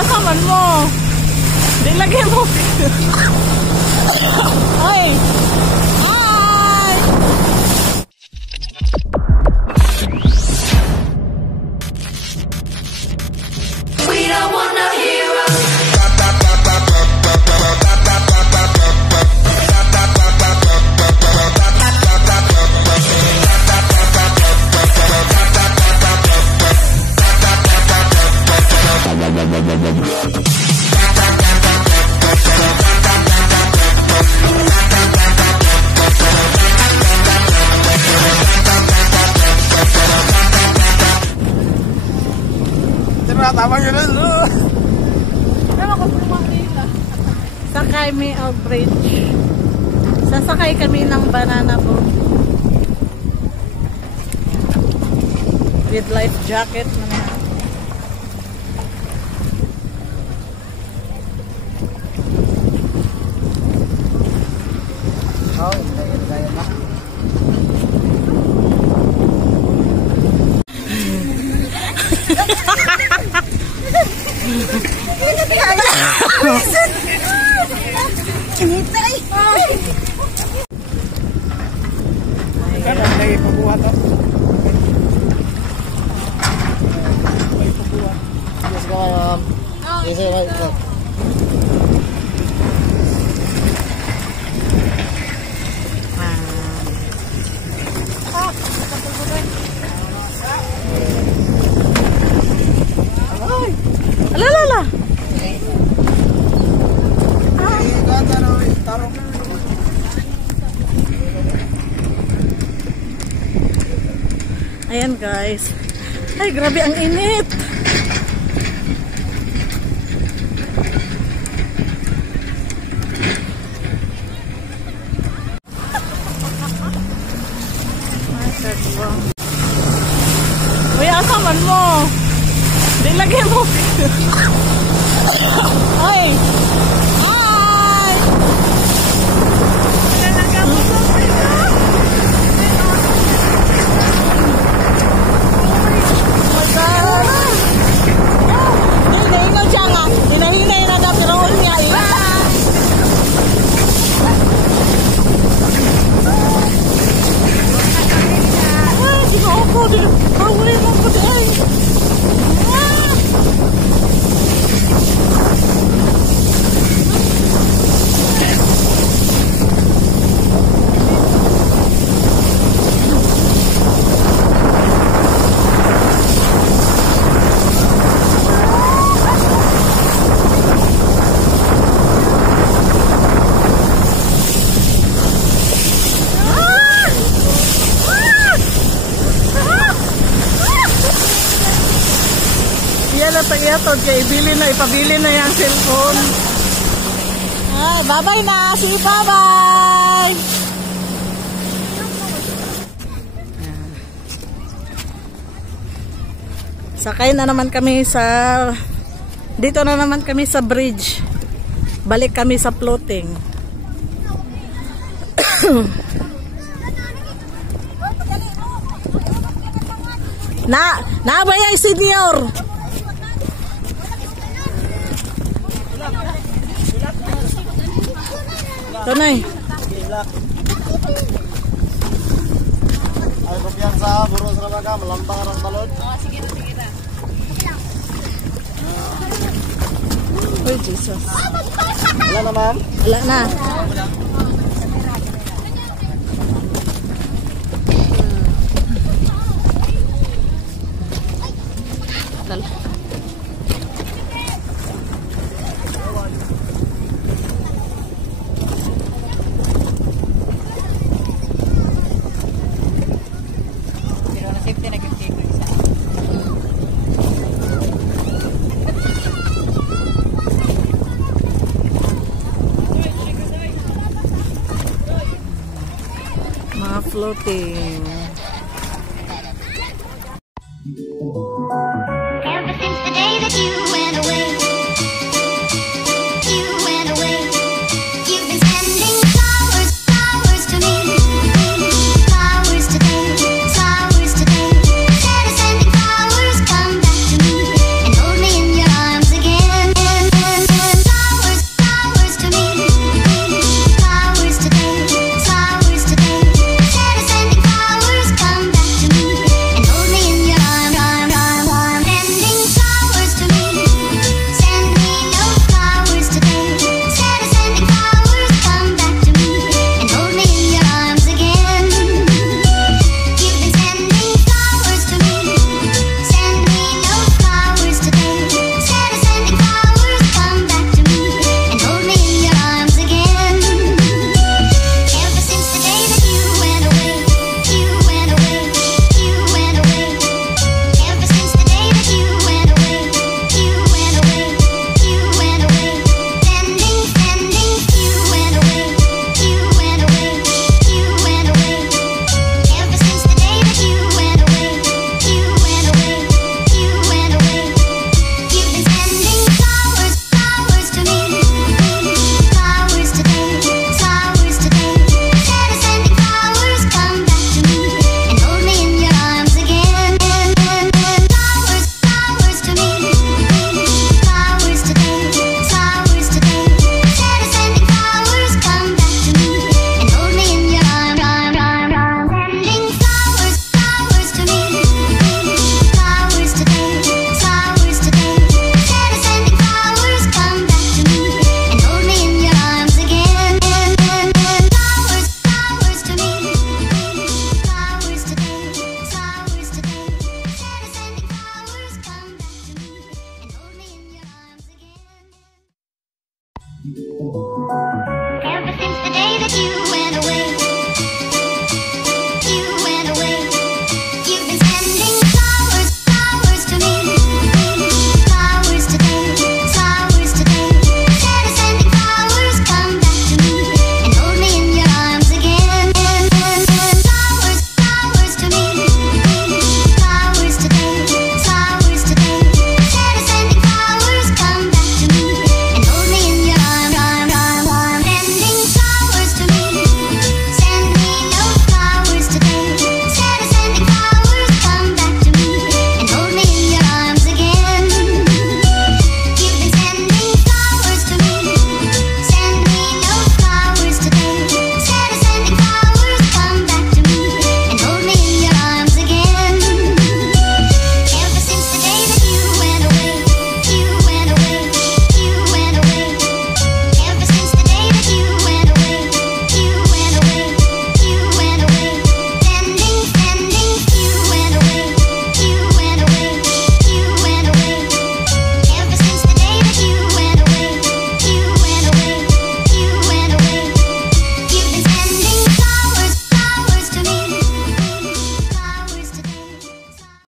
asa man mo? Di lagi mo. Ay! Ay! We don't want no heroes. Tabang yun lu. Pero ako pumakita. Sakay may bridge. Sasakay kami ng banana boat. With life jacket naman. Oh, gaya na. Kinitay. Kadang lagi pagbuhat to. Yes, go on. Yes, go. Alalala. Ayan guys. Ay, grabe ang init. Uy, asa man mo? Di lagi mo. Ay! Ay! Hinahingaw siya nga. Hinahinay na na pero niya eh. Ay, ginoo ko. Hawin mo ko di ay. Yan na tag-iatod kay ipabili na yung cellphone. Ay, bye-bye na. See you, bye-bye. Sakay na naman kami dito na naman kami sa bridge. Balik kami sa floating. Naabay senior. Tunay. Ay, kumpiyansa, burong sa raga, malambang ang balon. Oh, sige na. Oh, Jesus. Wala na, ma'am? Wala na. Mga floating. Ever since the day that you went away, you've been sending flowers to me, flowers today, instead of sending flowers, come back to me, and hold me in your arms again.